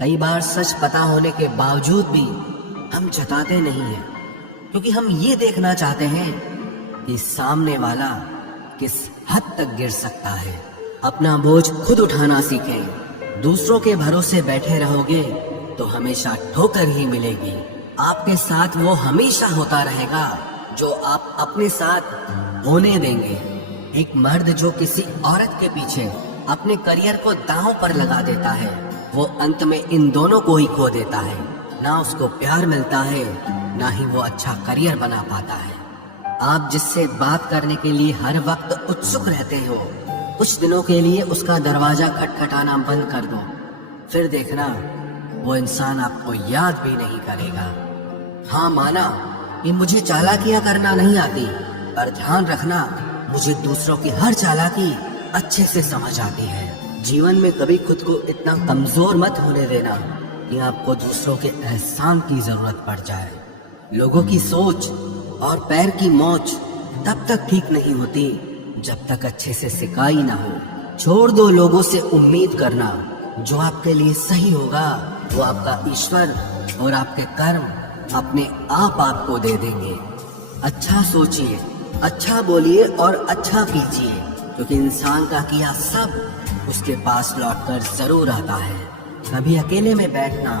कई बार सच पता होने के बावजूद भी हम जताते नहीं हैं, क्योंकि हम ये देखना चाहते हैं कि सामने वाला किस हद तक गिर सकता है। अपना बोझ खुद उठाना सीखें। दूसरों के भरोसे बैठे रहोगे तो हमेशा ठोकर ही मिलेगी। आपके साथ वो हमेशा होता रहेगा जो आप अपने साथ होने देंगे। एक मर्द जो किसी औरत के पीछे अपने करियर को दांव पर लगा देता है, वो अंत में इन दोनों को ही खो देता है। ना उसको प्यार मिलता है, ना ही वो अच्छा करियर बना पाता है। आप जिससे बात करने के लिए हर वक्त उत्सुक रहते हो, कुछ दिनों के लिए उसका दरवाजा खटखटाना बंद कर दो, फिर देखना वो इंसान आपको याद भी नहीं करेगा। हाँ, माना कि मुझे चालाकियां करना नहीं आती, पर ध्यान रखना मुझे दूसरों की हर चालाकी अच्छे से समझ आती है। जीवन में कभी खुद को इतना कमजोर मत होने देना कि आपको दूसरों के एहसान की जरूरत पड़ जाए। लोगों की सोच और पैर की मोच तब तक ठीक नहीं होती जब तक अच्छे से सिकाई ना हो। छोड़ दो लोगों से उम्मीद करना। जो आपके लिए सही होगा वो आपका ईश्वर और आपके कर्म अपने आप आपको दे देंगे। अच्छा सोचिए, अच्छा बोलिए और अच्छा कीजिए, क्योंकि इंसान का किया सब उसके पास लौटकर जरूर आता है। कभी अकेले में बैठना,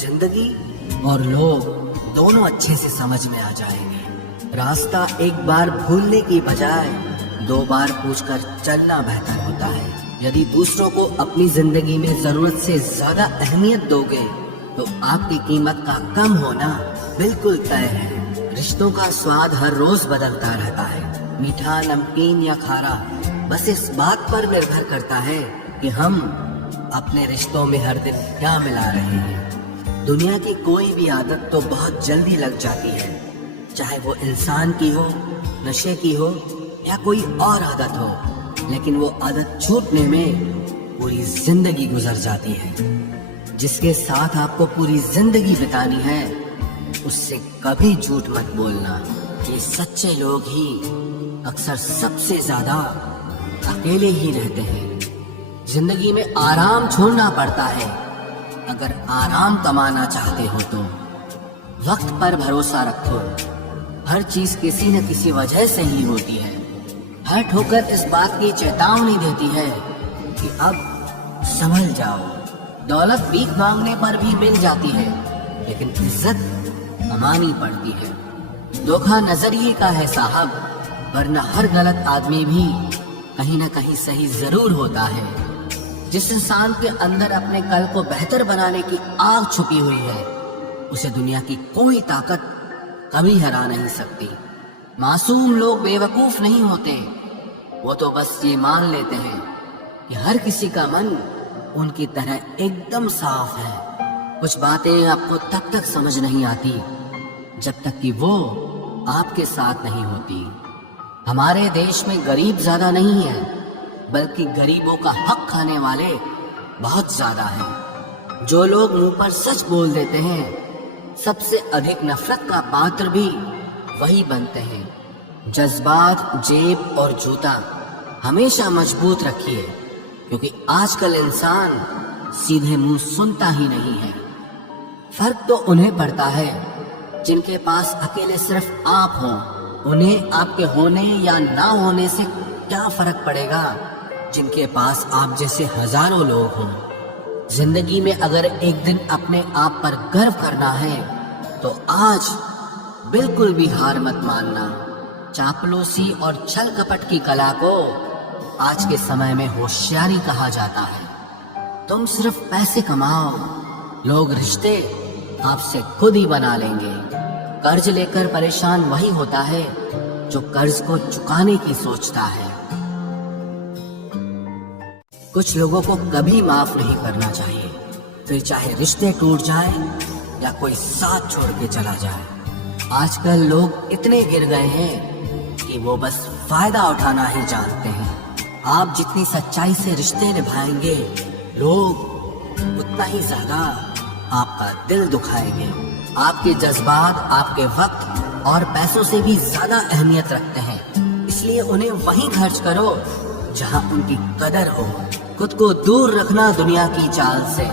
जिंदगी और लोग दोनों अच्छे से समझ में आ जाएंगे। रास्ता एक बार भूलने की बजाय 2 बार पूछकर चलना बेहतर होता है। यदि दूसरों को अपनी जिंदगी में जरूरत से ज्यादा अहमियत दोगे तो आपकी कीमत का कम होना बिल्कुल तय है। रिश्तों का स्वाद हर रोज बदलता रहता है, मीठा, नमकीन या खारा, बस इस बात पर निर्भर करता है कि हम अपने रिश्तों में हर दिन क्या मिला रहे हैं। दुनिया की कोई भी आदत तो बहुत जल्दी लग जाती है, चाहे वो इंसान की हो, नशे की हो या कोई और आदत हो, लेकिन वो आदत छूटने में पूरी जिंदगी गुजर जाती है। जिसके साथ आपको पूरी जिंदगी बितानी है उससे कभी झूठ मत बोलना। ये सच्चे लोग ही अक्सर सबसे ज्यादा अकेले ही रहते हैं। जिंदगी में आराम छोड़ना पड़ता है अगर आराम कमाना चाहते हो तो। वक्त पर भरोसा रखो, हर चीज किसी न किसी वजह से ही होती है। हर ठोकर इस बात की चेतावनी देती है कि अब संभल जाओ। दौलत भीख मांगने पर भी मिल जाती है, लेकिन इज्जत कमानी पड़ती है। धोखा नजरिए का है साहब, वरना हर गलत आदमी भी कहीं न कहीं सही जरूर होता है। जिस इंसान के अंदर अपने कल को बेहतर बनाने की आग छुपी हुई है, उसे दुनिया की कोई ताकत कभी हरा नहीं सकती। मासूम लोग बेवकूफ नहीं होते, वो तो बस ये मान लेते हैं कि हर किसी का मन उनकी तरह एकदम साफ है। कुछ बातें आपको तब तक समझ नहीं आती जब तक कि वो आपके साथ नहीं होती। हमारे देश में गरीब ज्यादा नहीं है, बल्कि गरीबों का हक खाने वाले बहुत ज्यादा हैं। जो लोग मुंह पर सच बोल देते हैं, सबसे अधिक नफरत का पात्र भी वही बनते हैं। जज्बात, जेब और जूता हमेशा मजबूत रखिए, क्योंकि आजकल इंसान सीधे मुंह सुनता ही नहीं है। फर्क तो उन्हें पड़ता है जिनके पास अकेले सिर्फ आप हो। उन्हें आपके होने या ना होने से क्या फर्क पड़ेगा जिनके पास आप जैसे हजारों लोग हों। जिंदगी में अगर एक दिन अपने आप पर गर्व करना है तो आज बिल्कुल भी हार मत मानना। चापलूसी और छल कपट की कला को आज के समय में होशियारी कहा जाता है। तुम सिर्फ पैसे कमाओ, लोग रिश्ते आपसे खुद ही बना लेंगे। कर्ज लेकर परेशान वही होता है जो कर्ज को चुकाने की सोचता है। कुछ लोगों को कभी माफ नहीं करना चाहिए, फिर चाहे रिश्ते टूट जाए या कोई साथ छोड़ के चला जाए। आजकल लोग इतने गिर गए हैं कि वो बस फायदा उठाना ही जानते हैं। आप जितनी सच्चाई से रिश्ते निभाएंगे, लोग उतना ही ज्यादा आपका दिल दुखाएंगे। आपके जज्बात आपके वक्त और पैसों से भी ज्यादा अहमियत रखते हैं, इसलिए उन्हें वहीं खर्च करो जहां उनकी कदर हो। खुद को दूर रखना दुनिया की चाल से,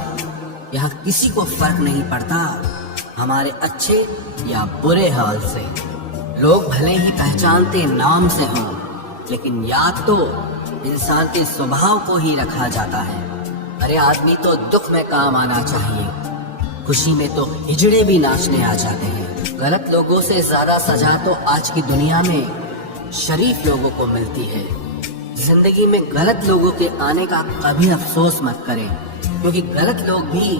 यहाँ किसी को फर्क नहीं पड़ता हमारे अच्छे या बुरे हाल से। लोग भले ही पहचानते नाम से हों, लेकिन याद तो इंसान के स्वभाव को ही रखा जाता है। अरे आदमी तो दुख में काम आना चाहिए, खुशी में तो हिजड़े भी नाचने आ जाते हैं। गलत लोगों से ज्यादा सजा तो आज की दुनिया में शरीफ लोगों को मिलती है। जिंदगी में गलत लोगों के आने का कभी अफसोस मत करें, क्योंकि गलत लोग भी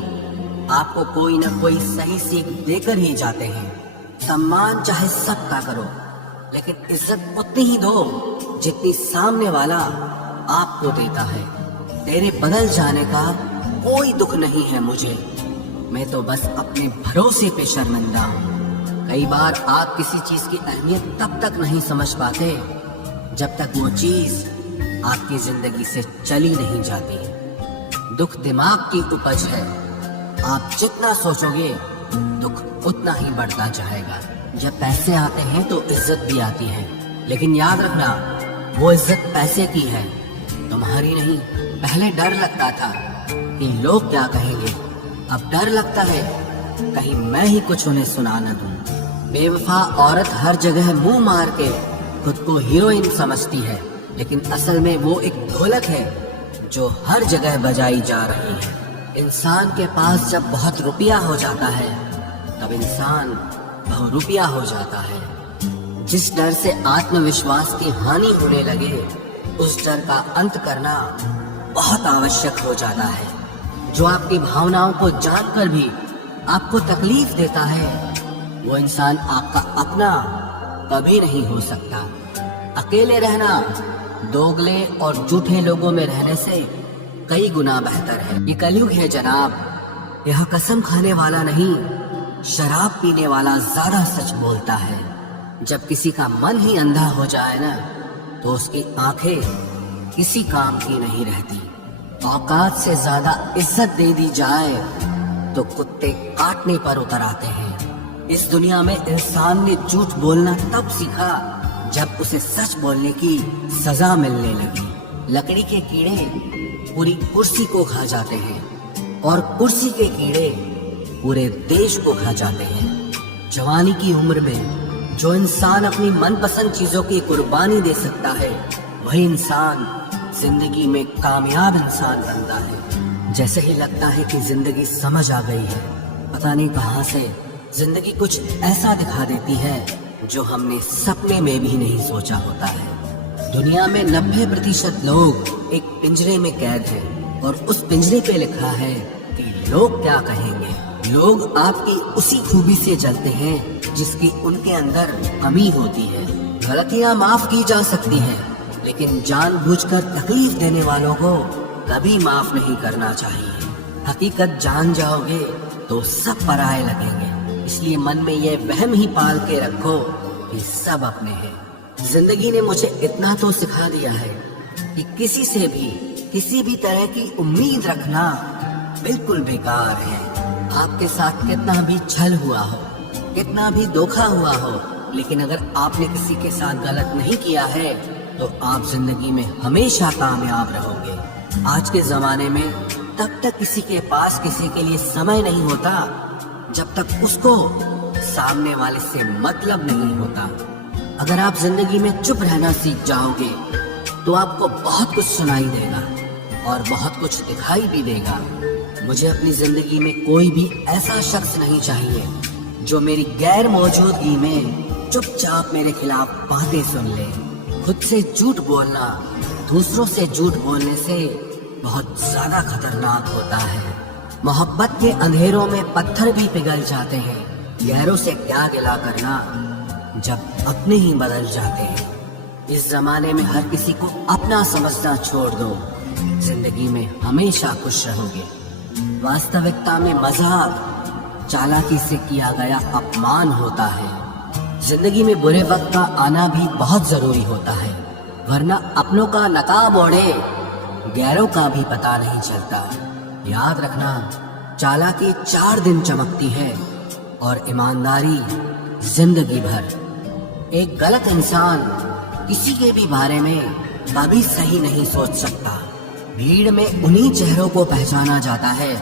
आपको कोई ना कोई सही सीख देकर ही जाते हैं। सम्मान चाहे सबका करो, लेकिन इज्जत उतनी ही दो जितनी सामने वाला आपको देता है। तेरे बदल जाने का कोई दुख नहीं है मुझे, मैं तो बस अपने भरोसे पे शर्मिंदा हूँ। कई बार आप किसी चीज की अहमियत तब तक नहीं समझ पाते जब तक वो चीज आपकी जिंदगी से चली नहीं जाती। दुख दिमाग की उपज है, आप जितना सोचोगे दुख उतना ही बढ़ता जाएगा। जब पैसे आते हैं तो इज्जत भी आती है, लेकिन याद रखना वो इज्जत पैसे की है, तुम्हारी नहीं। पहले डर लगता था कि लोग क्या कहेंगे, अब डर लगता है कहीं मैं ही कुछ उन्हें सुना न दूं। बेवफा औरत हर जगह मुंह मार के खुद को हीरोइन समझती है, लेकिन असल में वो एक ढोलक है जो हर जगह बजाई जा रही है। इंसान के पास जब बहुत रुपया हो जाता है तब इंसान बहुरूपिया हो जाता है। जिस डर से आत्मविश्वास की हानि होने लगे, उस डर का अंत करना बहुत आवश्यक हो जाता है। जो आपकी भावनाओं को जानकर भी आपको तकलीफ देता है, वो इंसान आपका अपना कभी नहीं हो सकता। अकेले रहना दोगले और झूठे लोगों में रहने से कई गुना बेहतर है। ये कलयुग है जनाब, यह कसम खाने वाला नहीं, शराब पीने वाला ज्यादा सच बोलता है। जब किसी का मन ही अंधा हो जाए ना, तो उसकी आंखें किसी काम की नहीं रहती। औकात से ज्यादा इज्जत दे दी जाए तो कुत्ते काटने पर उतर आते हैं। इस दुनिया में इंसान ने झूठ बोलना तब सीखा जब उसे सच बोलने की सजा मिलने लगी। लकड़ी के कीड़े पूरी कुर्सी को खा जाते हैं और कुर्सी के कीड़े पूरे देश को खा जाते हैं। जवानी की उम्र में जो इंसान अपनी मनपसंद चीजों की कुर्बानी दे सकता है, वही इंसान जिंदगी में कामयाब इंसान बनता है। जैसे ही लगता है कि जिंदगी समझ आ गई है, पता नहीं कहां से जिंदगी कुछ ऐसा दिखा देती है जो हमने सपने में भी नहीं सोचा होता है। दुनिया में 90% लोग एक पिंजरे में कैद हैं और उस पिंजरे पे लिखा है कि लोग क्या कहेंगे। लोग आपकी उसी खूबी से जलते हैं जिसकी उनके अंदर कमी होती है। गलतियां माफ की जा सकती हैं, लेकिन जानबूझकर तकलीफ देने वालों को कभी माफ नहीं करना चाहिए। हकीकत जान जाओगे तो सब पराये लगेंगे, इसलिए मन में ये वहम ही पाल के रखो कि सब अपने हैं। जिंदगी ने मुझे इतना तो सिखा दिया है कि किसी से भी किसी भी तरह की उम्मीद रखना बिल्कुल बेकार है। आपके साथ कितना भी छल हुआ हो, कितना भी धोखा हुआ हो, लेकिन अगर आपने किसी के साथ गलत नहीं किया है तो आप जिंदगी में हमेशा कामयाब रहोगे। आज के जमाने में तब तक किसी के पास किसी के लिए समय नहीं होता जब तक उसको सामने वाले से मतलब नहीं होता। अगर आप जिंदगी में चुप रहना सीख जाओगे तो आपको बहुत कुछ सुनाई देगा और बहुत कुछ दिखाई भी देगा। मुझे अपनी जिंदगी में कोई भी ऐसा शख्स नहीं चाहिए जो मेरी गैर मौजूदगी में चुपचाप मेरे खिलाफ बातें सुन ले। खुद से झूठ बोलना दूसरों से झूठ बोलने से बहुत ज्यादा खतरनाक होता है। मोहब्बत के अंधेरों में पत्थर भी पिघल जाते हैं, गैरों से क्या गिला करना जब अपने ही बदल जाते हैं। इस जमाने में हर किसी को अपना समझना छोड़ दो, जिंदगी में हमेशा खुश रहोगे। वास्तविकता में मजाक चालाकी से किया गया अपमान होता है। जिंदगी में बुरे वक्त का आना भी बहुत जरूरी होता है, वरना अपनों का नकाब ओढ़े गैरों का भी पता नहीं चलता। याद रखना, चालाकी 4 दिन चमकती है और ईमानदारी जिंदगी भर। एक गलत इंसान किसी के भी बारे में कभी सही नहीं सोच सकता। भीड़ में उन्हीं चेहरों को पहचाना जाता है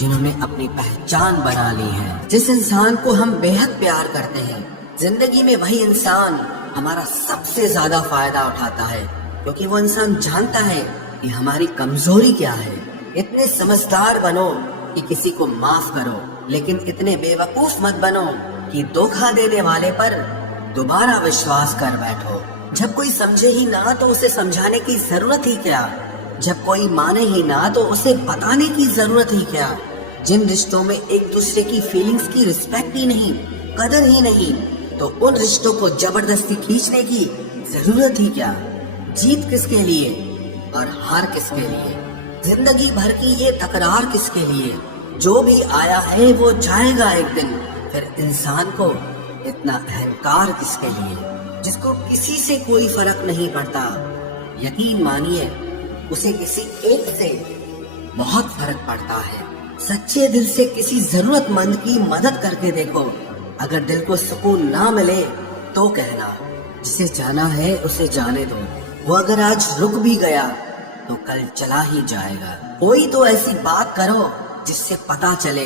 जिन्होंने अपनी पहचान बना ली है। जिस इंसान को हम बेहद प्यार करते हैं, जिंदगी में वही इंसान हमारा सबसे ज्यादा फायदा उठाता है, क्योंकि वो इंसान जानता है कि हमारी कमजोरी क्या है। इतने समझदार बनो कि किसी को माफ करो, लेकिन इतने बेवकूफ मत बनो कि धोखा देने वाले पर दोबारा विश्वास कर बैठो। जब कोई समझे ही ना तो उसे समझाने की जरूरत ही क्या, जब कोई माने ही ना तो उसे बताने की जरूरत ही क्या। जिन रिश्तों में एक दूसरे की फीलिंग्स की रिस्पेक्ट ही नहीं, कदर ही नहीं, तो उन रिश्तों को जबरदस्ती खींचने की जरूरत ही क्या। जीत किसके लिए और हार किसके लिए, जिंदगी भर की ये तकरार किसके लिए। जो भी आया है वो जाएगा एक दिन, फिर इंसान को इतना अहंकार किसके लिए, जिसको किसी से कोई फर्क नहीं पड़ता। यकीन मानिए उसे किसी एक से बहुत फर्क पड़ता है। सच्चे दिल से किसी जरूरतमंद की मदद करके देखो, अगर दिल को सुकून ना मिले तो कहना, जिसे जाना है उसे जाने दो। वो अगर आज रुक भी गया तो कल चला ही जाएगा। कोई तो ऐसी बात करो जिससे पता चले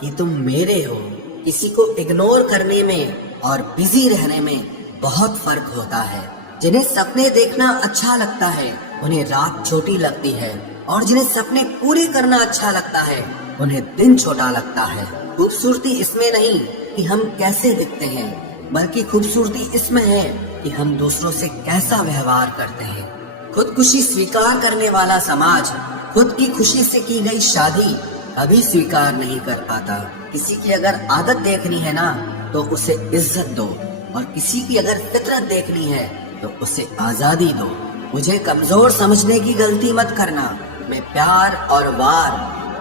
कि तुम मेरे हो। किसी को इग्नोर करने में और बिजी रहने में बहुत फर्क होता है। जिन्हें सपने देखना अच्छा लगता है उन्हें रात छोटी लगती है, और जिन्हें सपने पूरे करना अच्छा लगता है उन्हें दिन छोटा लगता है। खूबसूरती इसमें नहीं कि हम कैसे दिखते हैं, बल्कि खूबसूरती इसमें है कि हम दूसरों से कैसा व्यवहार करते हैं। खुदकुशी स्वीकार करने वाला समाज खुद की खुशी से की गई शादी कभी स्वीकार नहीं कर पाता। किसी की अगर आदत देखनी है ना तो उसे इज्जत दो, और किसी की अगर फितरत देखनी है तो उसे आजादी दो। मुझे कमजोर समझने की गलती मत करना। मैं प्यार और वार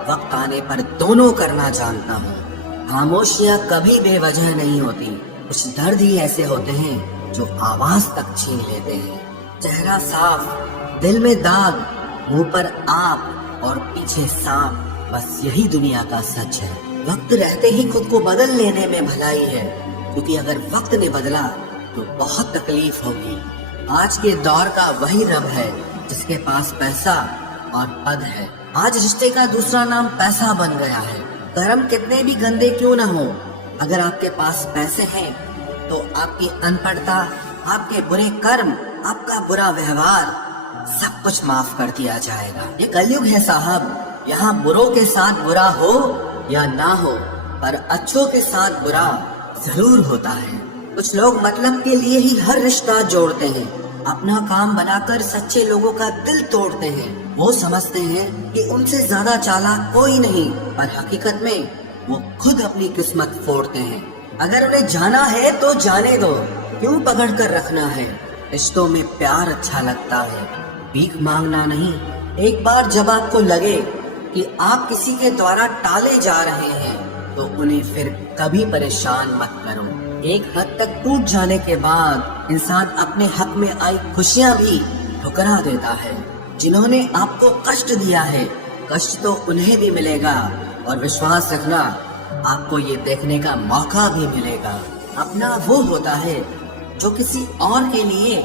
वक्त आने पर दोनों करना जानता हूँ। खामोशियाँ कभी बेवजह नहीं होती। कुछ दर्द ही ऐसे होते हैं जो आवाज तक छीन लेते हैं। चेहरा साफ, दिल में दाग, मुंह पर आप और पीछे सांप, बस यही दुनिया का सच है। वक्त रहते ही खुद को बदल लेने में भलाई है, क्योंकि अगर वक्त ने बदला तो बहुत तकलीफ होगी। आज के दौर का वही रब है जिसके पास पैसा और पद है। आज रिश्ते का दूसरा नाम पैसा बन गया है। कर्म कितने भी गंदे क्यों ना हो, अगर आपके पास पैसे हैं तो आपकी अनपढ़ता, आपके बुरे कर्म, आपका बुरा व्यवहार, सब कुछ माफ कर दिया जाएगा। ये कलयुग है साहब, यहाँ बुरों के साथ बुरा हो या ना हो, पर अच्छों के साथ बुरा जरूर होता है। कुछ लोग मतलब के लिए ही हर रिश्ता जोड़ते हैं, अपना काम बनाकर सच्चे लोगों का दिल तोड़ते हैं। वो समझते हैं कि उनसे ज्यादा चालाक कोई नहीं, पर हकीकत में वो खुद अपनी किस्मत फोड़ते हैं। अगर उन्हें जाना है तो जाने दो, क्यों पकड़ कर रखना है। रिश्तों में प्यार अच्छा लगता है, भीख मांगना नहीं। एक बार जब आपको लगे कि आप किसी के द्वारा टाले जा रहे हैं तो उन्हें फिर कभी परेशान मत करो। एक हद तक टूट जाने के बाद इंसान अपने हक में आई खुशियां भी ठुकरा देता है। जिन्होंने आपको कष्ट दिया है, कष्ट तो उन्हें भी मिलेगा, और विश्वास रखना आपको ये देखने का मौका भी मिलेगा। अपना वो होता है जो किसी और के लिए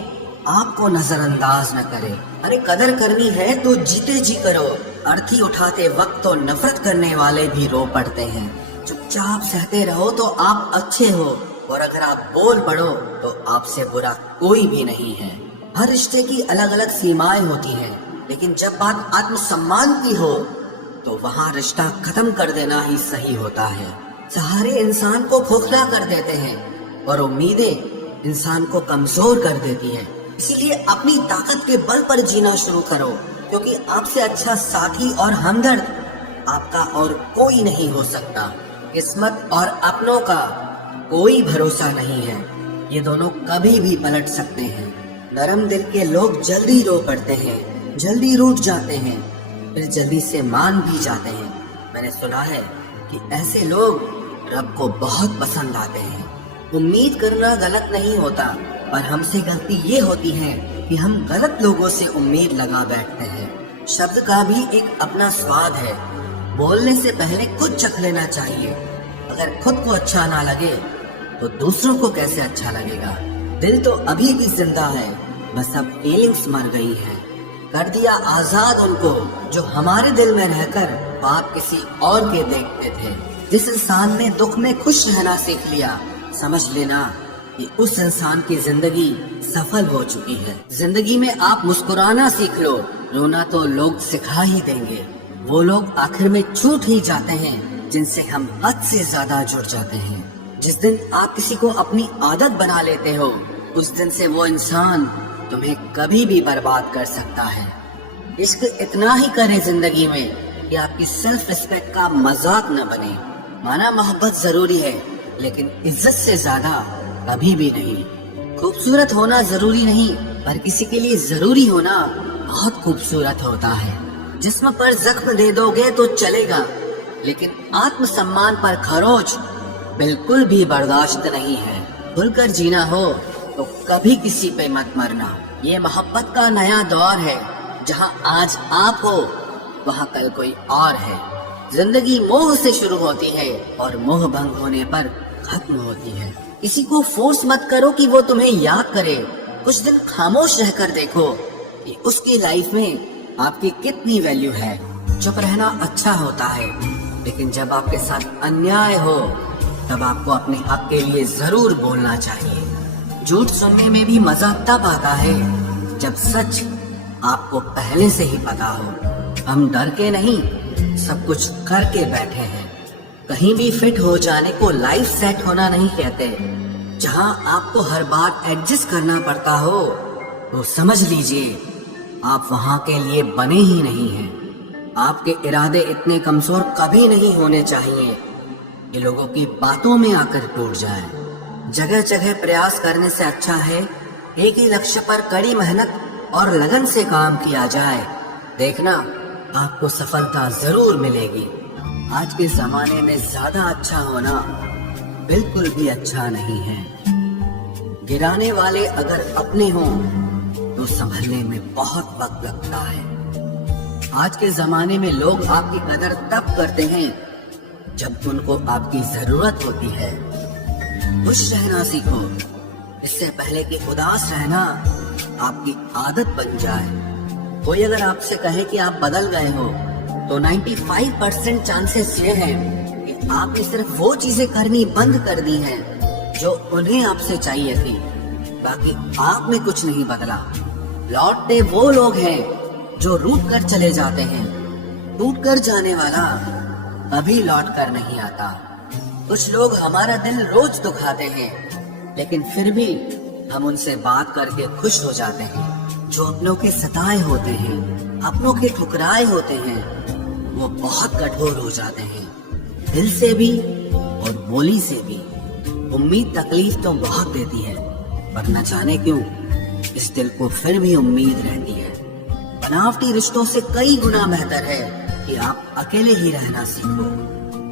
आपको नजरअंदाज न करे। अरे कदर करनी है तो जीते जी करो। अर्थी उठाते वक्त तो नफरत करने वाले भी रो पड़ते हैं। चुपचाप सहते रहो तो आप अच्छे हो, और अगर आप बोल पड़ो तो आपसे बुरा कोई भी नहीं है। हर रिश्ते की अलग अलग सीमाएं होती हैं, लेकिन जब बात आत्मसम्मान की हो तो वहाँ रिश्ता खत्म कर देना ही सही होता है। सहारे इंसान को खोखला कर देते हैं और उम्मीदें इंसान को कमजोर कर देती हैं। इसीलिए अपनी ताकत के बल पर जीना शुरू करो, क्योंकि आपसे अच्छा साथी और हमदर्द आपका और कोई नहीं हो सकता। किस्मत और अपनों का कोई भरोसा नहीं है, ये दोनों कभी भी पलट सकते हैं। नरम दिल के लोग जल्दी रो पड़ते हैं, जल्दी रूठ जाते हैं, फिर जल्दी से मान भी जाते हैं। मैंने सुना है कि ऐसे लोग रब को बहुत पसंद आते हैं। उम्मीद करना गलत नहीं होता, पर हमसे गलती ये होती है कि हम गलत लोगों से उम्मीद लगा बैठते हैं। शब्द का भी एक अपना स्वाद है, बोलने से पहले खुद चख लेना चाहिए। अगर खुद को अच्छा ना लगे तो दूसरों को कैसे अच्छा लगेगा। दिल तो अभी भी जिंदा है, बस अब फीलिंग्स मर गई हैं। कर दिया आजाद उनको जो हमारे दिल में रहकर ख्वाब किसी और के देखते थे। जिस इंसान ने दुख में खुश रहना सीख लिया, समझ लेना कि उस इंसान की जिंदगी सफल हो चुकी है। जिंदगी में आप मुस्कुराना सीख लो, रोना तो लोग सिखा ही देंगे। वो लोग आखिर में छूट ही जाते हैं जिनसे हम हद से ज्यादा जुड़ जाते हैं। जिस दिन आप किसी को अपनी आदत बना लेते हो, उस दिन से वो इंसान तुम्हें कभी भी बर्बाद कर सकता है। इश्क इतना ही करे जिंदगी में कि आपकी सेल्फ रिस्पेक्ट का मजाक न बने। माना मोहब्बत जरूरी है, लेकिन इज्जत से ज्यादा कभी भी नहीं। खूबसूरत होना जरूरी नहीं, पर किसी के लिए जरूरी होना बहुत खूबसूरत होता है। जिस्म पर जख्म दे दोगे तो चलेगा, लेकिन आत्मसम्मान पर खरोच बिल्कुल भी बर्दाश्त नहीं है। खुलकर जीना हो तो कभी किसी पे मत मरना। ये मोहब्बत का नया दौर है, जहाँ आज आप हो वहाँ कल कोई और है। जिंदगी मोह से शुरू होती है और मोह भंग होने पर खत्म होती है। किसी को फोर्स मत करो कि वो तुम्हें याद करे। कुछ दिन खामोश रहकर देखो कि उसकी लाइफ में आपकी कितनी वैल्यू है। चुप रहना अच्छा होता है, लेकिन जब आपके साथ अन्याय हो तब आपको अपने हक के लिए जरूर बोलना चाहिए। झूठ सुनने में भी मजा तब आता है जब सच आपको पहले से ही पता हो। हम डर के नहीं, सब कुछ करके बैठे हैं। कहीं भी फिट हो जाने को लाइफ सेट होना नहीं कहते। जहां आपको हर बार एडजस्ट करना पड़ता हो तो समझ लीजिए आप वहां के लिए बने ही नहीं हैं। आपके इरादे इतने कमजोर कभी नहीं होने चाहिए कि लोगों की बातों में आकर टूट जाए। जगह जगह प्रयास करने से अच्छा है एक ही लक्ष्य पर कड़ी मेहनत और लगन से काम किया जाए। देखना आपको सफलता जरूर मिलेगी। आज के जमाने में ज्यादा अच्छा होना बिल्कुल भी अच्छा नहीं है। गिराने वाले अगर अपने हों तो संभलने में बहुत वक्त लगता है। आज के जमाने में लोग आपकी कदर तब करते हैं जब उनको आपकी जरूरत होती है। खुश रहना सीखो, इससे पहले कि उदास रहना आपकी आदत बन जाए। कोई अगर आपसे कहे कि आप बदल गए हो तो 95% चांसेस ये हैं कि आपने सिर्फ वो चीजें करनी बंद कर दी हैं जो उन्हें आपसे चाहिए थी। बाकी आप में कुछ नहीं बदला। लौटते वो लोग हैं जो रूठ कर चले जाते हैं। टूट कर जाने वाला कभी लौट कर नहीं आता। कुछ लोग हमारा दिल रोज दुखाते हैं, लेकिन फिर भी हम उनसे बात करके खुश हो जाते हैं। जो अपनों के सताए होते हैं, अपनों के ठुकराए होते हैं, वो बहुत कठोर हो जाते हैं। दिल से भी और बोली से भी। उम्मीद तकलीफ तो बहुत देती है, पर न जाने क्यों इस दिल को फिर भी उम्मीद रहती है। बनावटी रिश्तों से कई गुना बेहतर है कि आप अकेले ही रहना सीखो।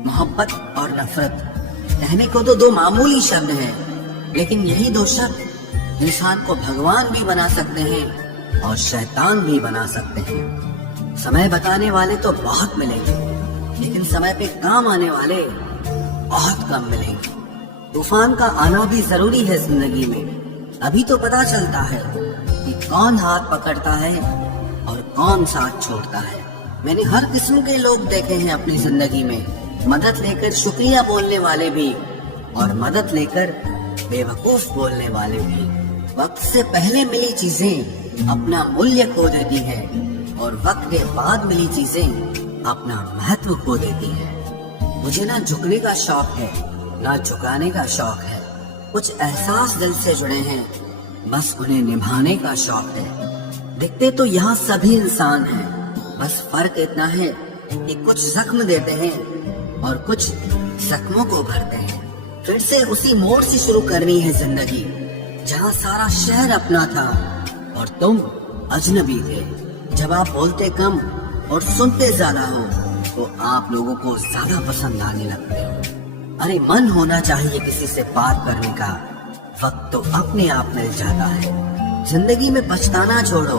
मोहब्बत और नफरत कहने को तो दो मामूली शब्द हैं, लेकिन यही दो शब्द इंसान को भगवान भी बना सकते हैं और शैतान भी बना सकते हैं। समय बताने वाले तो बहुत मिलेंगे, लेकिन समय पे काम आने वाले बहुत कम मिलेंगे। तूफान का आना भी जरूरी है जिंदगी में। अभी तो पता चलता है कि कौन हाथ पकड़ता है और कौन साथ छोड़ता है। मैंने हर किस्म के लोग देखे हैं अपनी जिंदगी में। मदद लेकर शुक्रिया बोलने वाले भी और मदद लेकर बेवकूफ बोलने वाले भी। वक्त से पहले मिली चीजें अपना मूल्य खो देती है और वक्त के बाद मिली चीजें अपना महत्व खो देती है। मुझे ना झुकने का शौक है, ना झुकाने का शौक है। कुछ एहसास दिल से जुड़े हैं, बस उन्हें निभाने का शौक है। दिखते तो यहाँ सभी इंसान हैं, बस फर्क इतना है कि कुछ जख्म देते हैं और कुछ जख्मों को भरते हैं। फिर से उसी मोड़ से शुरू करनी है जिंदगी, जहाँ सारा शहर अपना था और तुम अजनबी थे। जब आप बोलते कम और सुनते ज्यादा हो तो आप लोगों को ज्यादा पसंद आने लगते हो। अरे मन होना चाहिए किसी से बात करने का, वक्त तो अपने आप मिल जाता है। जिंदगी में पछताना छोड़ो,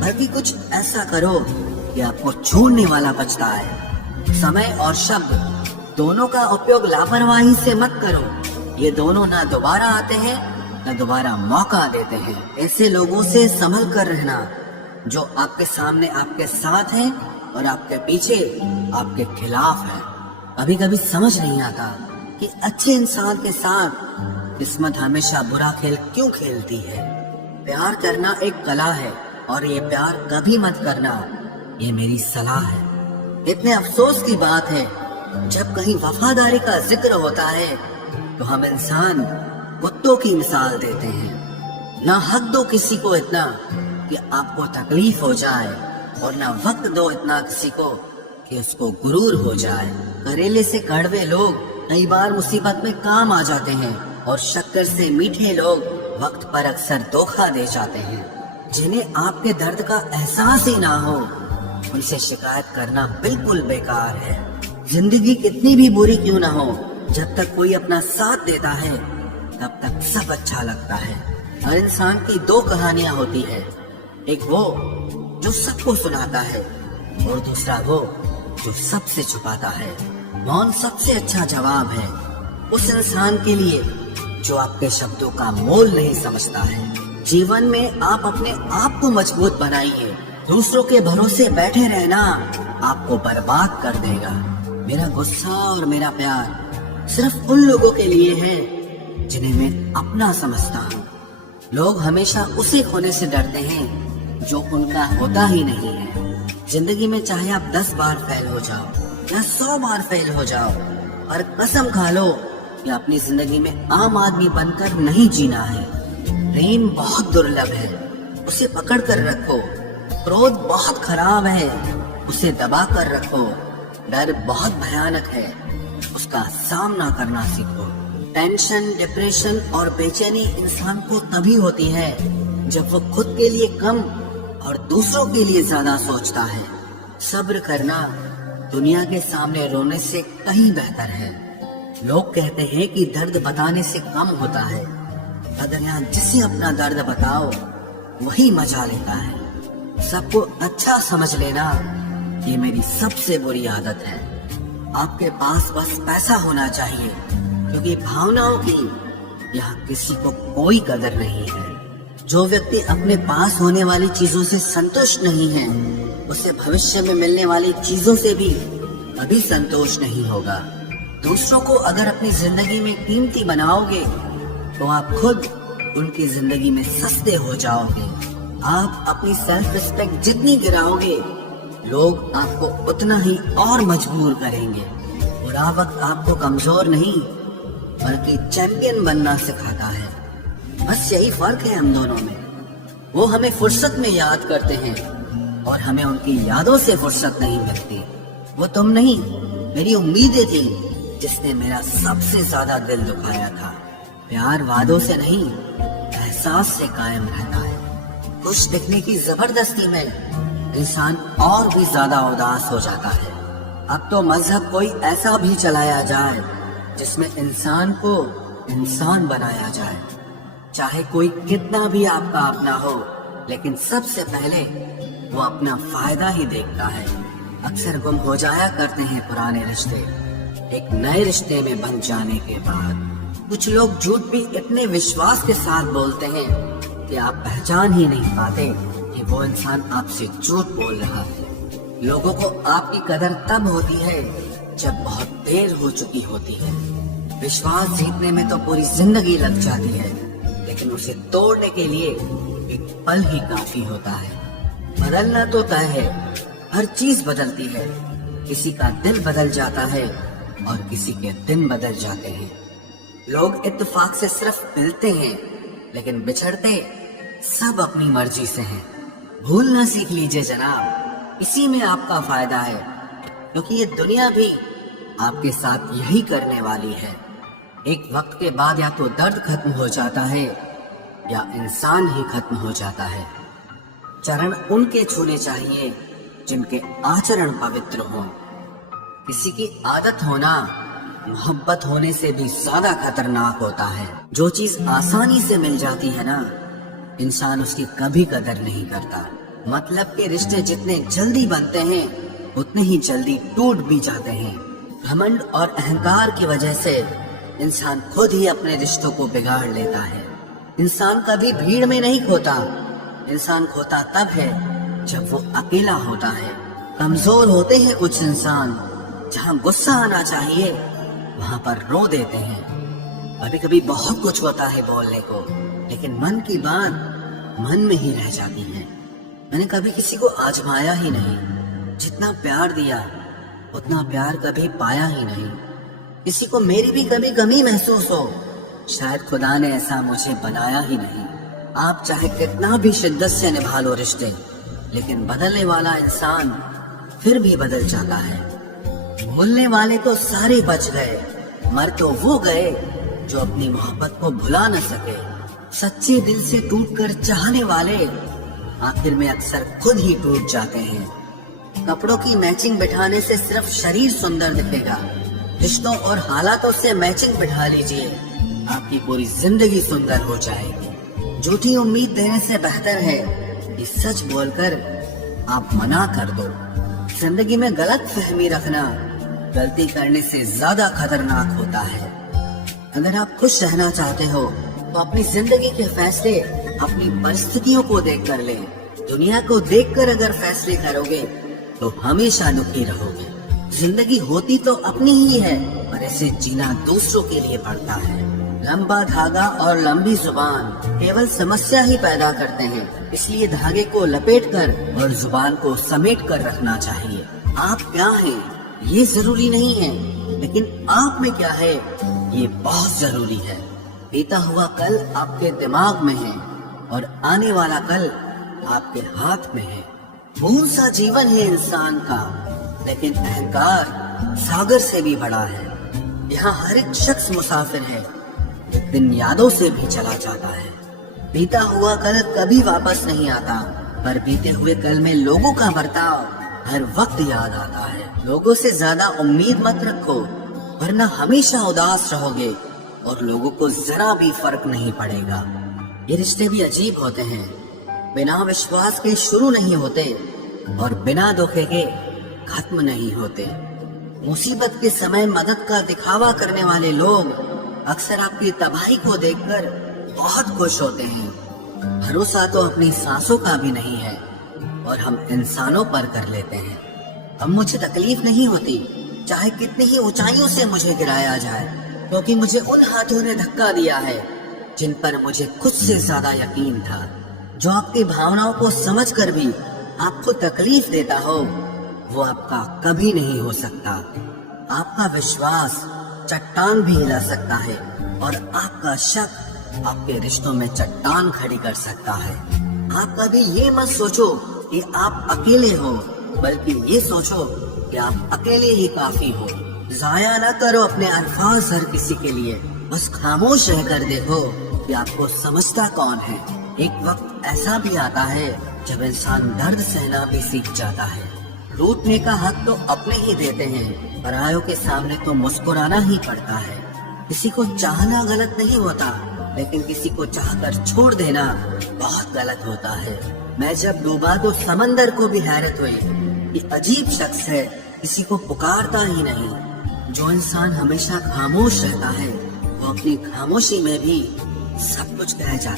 बल्कि कुछ ऐसा करो कि आपको छोड़ने वाला पछताए। समय और शब्द दोनों का उपयोग लापरवाही से मत करो। ये दोनों ना दोबारा आते हैं न दोबारा मौका देते हैं। ऐसे लोगों से संभल कर रहना जो आपके सामने आपके साथ हैं और आपके पीछे आपके खिलाफ है। कभी कभी समझ नहीं आता कि अच्छे इंसान के साथ किस्मत हमेशा बुरा खेल क्यों खेलती है। प्यार करना एक कला है और ये प्यार कभी मत करना, ये मेरी सलाह है। इतने अफसोस की बात है, जब कहीं वफादारी का जिक्र होता है तो हम इंसान कुत्तों की मिसाल देते हैं। ना हक दो किसी को इतना कि आपको तकलीफ हो जाए, और ना वक्त दो इतना किसी को कि उसको गुरूर हो जाए। करेले से कड़वे लोग कई बार मुसीबत में काम आ जाते हैं, और शक्कर से मीठे लोग वक्त पर अक्सर धोखा दे जाते हैं। जिन्हें आपके दर्द का एहसास ही ना हो, उनसे शिकायत करना बिल्कुल बेकार है। जिंदगी कितनी भी बुरी क्यों ना हो, जब तक कोई अपना साथ देता है तब तक सब अच्छा लगता है। हर इंसान की दो कहानियां होती है, एक वो जो सबको सुनाता है और दूसरा वो जो सबसे छुपाता है। मौन सबसे अच्छा जवाब है उस इंसान के लिए जो आपके शब्दों का मोल नहीं समझता है। जीवन में आप अपने आप को मजबूत बनाइए, दूसरों के भरोसे बैठे रहना आपको बर्बाद कर देगा। मेरा गुस्सा और मेरा प्यार सिर्फ उन लोगों के लिए है जिन्हें मैं अपना समझता हूँ। लोग हमेशा उसे खोने से डरते हैं जो उनका होता ही नहीं है। जिंदगी में चाहे आप 10 बार फेल हो जाओ या 100 बार फेल हो जाओ, और कसम खा लो कि अपनी जिंदगी में आम आदमी बनकर नहीं जीना है। प्रेम बहुत दुर्लभ है, उसे पकड़ कर रखो। क्रोध बहुत खराब है, उसे दबा कर रखो। डर बहुत भयानक है, उसका सामना करना सीखो। टेंशन, डिप्रेशन और बेचैनी इंसान को तभी होती है जब वो खुद के लिए कम और दूसरों के लिए ज्यादा सोचता है। सब्र करना दुनिया के सामने रोने से कहीं बेहतर है। लोग कहते हैं कि दर्द बताने से कम होता है, अगर यहाँ जिसे अपना दर्द बताओ वही मजा लेता है। सबको अच्छा समझ लेना ये मेरी सबसे बुरी आदत है। आपके पास बस पैसा होना चाहिए, क्योंकि भावनाओं की यहाँ किसी को कोई कदर नहीं है। जो व्यक्ति अपने पास होने वाली चीजों से संतुष्ट नहीं है, उसे भविष्य में मिलने वाली चीजों से भी कभी संतोष नहीं होगा। दूसरों को अगर अपनी जिंदगी में कीमती बनाओगे तो आप खुद उनकी जिंदगी में सस्ते हो जाओगे। आप अपनी सेल्फ रिस्पेक्ट जितनी गिराओगे, लोग आपको उतना ही और मजबूर करेंगे। बुरा वक्त आपको कमजोर नहीं बल्कि चैंपियन बनना सिखाता है। बस यही फर्क है हम दोनों में। वो हमें फुर्सत में याद करते हैं और हमें उनकी यादों से फुर्सत नहीं मिलती। वो तुम नहीं, मेरी उम्मीदें थी जिसने मेरा सबसे ज्यादा दिल दुखाया था। प्यार वादों से नहीं, एहसास से कायम रहता है। खुश दिखने की जबरदस्ती में इंसान और भी ज्यादा उदास हो जाता है। अब तो मजहब कोई ऐसा भी चलाया जाए जिसमें इंसान को इंसान बनाया जाए। चाहे कोई कितना भी आपका अपना हो, लेकिन सबसे पहले वो अपना फायदा ही देखता है। अक्सर गुम हो जाया करते हैं पुराने रिश्ते एक नए रिश्ते में बन जाने के बाद। कुछ लोग झूठ भी इतने विश्वास के साथ बोलते हैं कि आप पहचान ही नहीं पाते कि वो इंसान आपसे झूठ बोल रहा है। लोगों को आपकी कदर तब होती है जब बहुत देर हो चुकी होती है। विश्वास जीतने में तो पूरी जिंदगी लग जाती है, लेकिन उसे तोड़ने के लिए एक पल ही काफी होता है। बदलना तो तय है, हर चीज बदलती है। किसी का दिल बदल जाता है और किसी के दिन बदल जाते हैं। लोग इत्तेफाक से सिर्फ मिलते हैं, लेकिन बिछड़ते सब अपनी मर्जी से हैं। भूलना सीख लीजिए जनाब, इसी में आपका फायदा है, क्योंकि ये दुनिया भी आपके साथ यही करने वाली है। एक वक्त के बाद या तो दर्द खत्म हो जाता है या इंसान ही खत्म हो जाता है। चरण उनके छूने चाहिए जिनके आचरण पवित्र हों। किसी की आदत होना मोहब्बत होने से भी ज्यादा खतरनाक होता है। जो चीज आसानी से मिल जाती है ना, इंसान उसकी कभी कदर नहीं करता। मतलब के रिश्ते जितने जल्दी बनते हैं उतने ही जल्दी टूट भी जाते हैं। घमंड और अहंकार की वजह से इंसान खुद ही अपने रिश्तों को बिगाड़ लेता है। इंसान कभी भीड़ में नहीं खोता, इंसान खोता तब है जब वो अकेला होता है। कमजोर होते हैं कुछ इंसान, जहाँ गुस्सा आना चाहिए वहां पर रो देते हैं। कभी कभी बहुत कुछ होता है बोलने को, लेकिन मन की बात मन में ही रह जाती है। मैंने कभी किसी को आजमाया ही नहीं, जितना प्यार दिया उतना प्यार कभी पाया ही नहीं। किसी को मेरी भी कभी कमी महसूस हो, शायद खुदा ने ऐसा मुझे बनाया ही नहीं। आप चाहे कितना भी शिद्दत से निभा लो रिश्ते, लेकिन बदलने वाला इंसान फिर भी बदल जाता है। भूलने वाले तो सारे बच गए, मर तो वो गए जो अपनी मोहब्बत को भुला न सके। सच्चे दिल से टूटकर चाहने वाले आखिर में अक्सर खुद ही टूट जाते हैं। कपड़ों की मैचिंग बिठाने से सिर्फ शरीर सुंदर दिखेगा, रिश्तों और हालातों से मैचिंग बिठा लीजिए, आपकी पूरी जिंदगी सुंदर हो जाएगी। झूठी उम्मीद देने से बेहतर है कि सच बोलकर आप मना कर दो। जिंदगी में गलत फहमी रखना गलती करने से ज्यादा खतरनाक होता है। अगर आप खुश रहना चाहते हो तो अपनी जिंदगी के फैसले अपनी परिस्थितियों को देख कर लें। दुनिया को देखकर अगर फैसले करोगे तो हमेशा दुखी रहोगे। जिंदगी होती तो अपनी ही है, पर इसे जीना दूसरों के लिए पड़ता है। लंबा धागा और लंबी जुबान केवल समस्या ही पैदा करते हैं, इसलिए धागे को लपेट कर और जुबान को समेट कर रखना चाहिए। आप क्या हैं ये जरूरी नहीं है, लेकिन आप में क्या है ये बहुत जरूरी है। बीता हुआ कल आपके दिमाग में है और आने वाला कल आपके हाथ में है। खून सा जीवन है इंसान का, लेकिन अहंकार सागर से भी बड़ा है। यहाँ हर एक शख्स मुसाफिर है, एक दिन यादों से भी चला जाता है। बीता हुआ कल कभी वापस नहीं आता, पर बीते हुए कल में लोगों का बर्ताव हर वक्त याद आता है। लोगों से ज्यादा उम्मीद मत रखो, वरना हमेशा उदास रहोगे और लोगों को जरा भी फर्क नहीं पड़ेगा। ये रिश्ते भी अजीब होते हैं, बिना विश्वास के शुरू नहीं होते और बिना धोखे के खत्म नहीं होते। मुसीबत के समय मदद का दिखावा करने वाले लोग अक्सर आपकी तबाही को देखकर बहुत खुश होते हैं। भरोसा तो अपनी सांसों का भी नहीं है और हम इंसानों पर कर लेते हैं। अब मुझे तकलीफ नहीं होती चाहे कितनी ही ऊंचाइयों से मुझे गिराया जाए, क्योंकि मुझे उन हाथों ने धक्का दिया है जिन पर मुझे खुद से ज्यादा यकीन था। जो आपकी भावनाओं को समझकर भी आपको तकलीफ देता हो, वो आपका कभी नहीं हो सकता। आपका विश्वास चट्टान भी हिला सकता है और आपका शक आपके रिश्तों में चट्टान खड़ी कर सकता है। आप कभी ये मत सोचो कि आप अकेले हो, बल्कि ये सोचो कि आप अकेले ही काफी हो। जाया ना करो अपने अल्फाज हर किसी के लिए, बस खामोश रहकर देखो कि आपको समझता कौन है। एक वक्त ऐसा भी आता है जब इंसान दर्द सहना भी सीख जाता है। लूटने का हक तो अपने ही देते हैं, परायों के सामने तो मुस्कुराना ही पड़ता है। किसी को चाहना गलत नहीं होता, लेकिन किसी को चाहकर छोड़ देना बहुत गलत होता है। मैं जब डूबा तो समंदर को भी हैरत हुई कि अजीब शख्स है, किसी को पुकारता ही नहीं। जो इंसान हमेशा खामोश रहता है वो अपनी खामोशी में भी सब कुछ कह जाता है।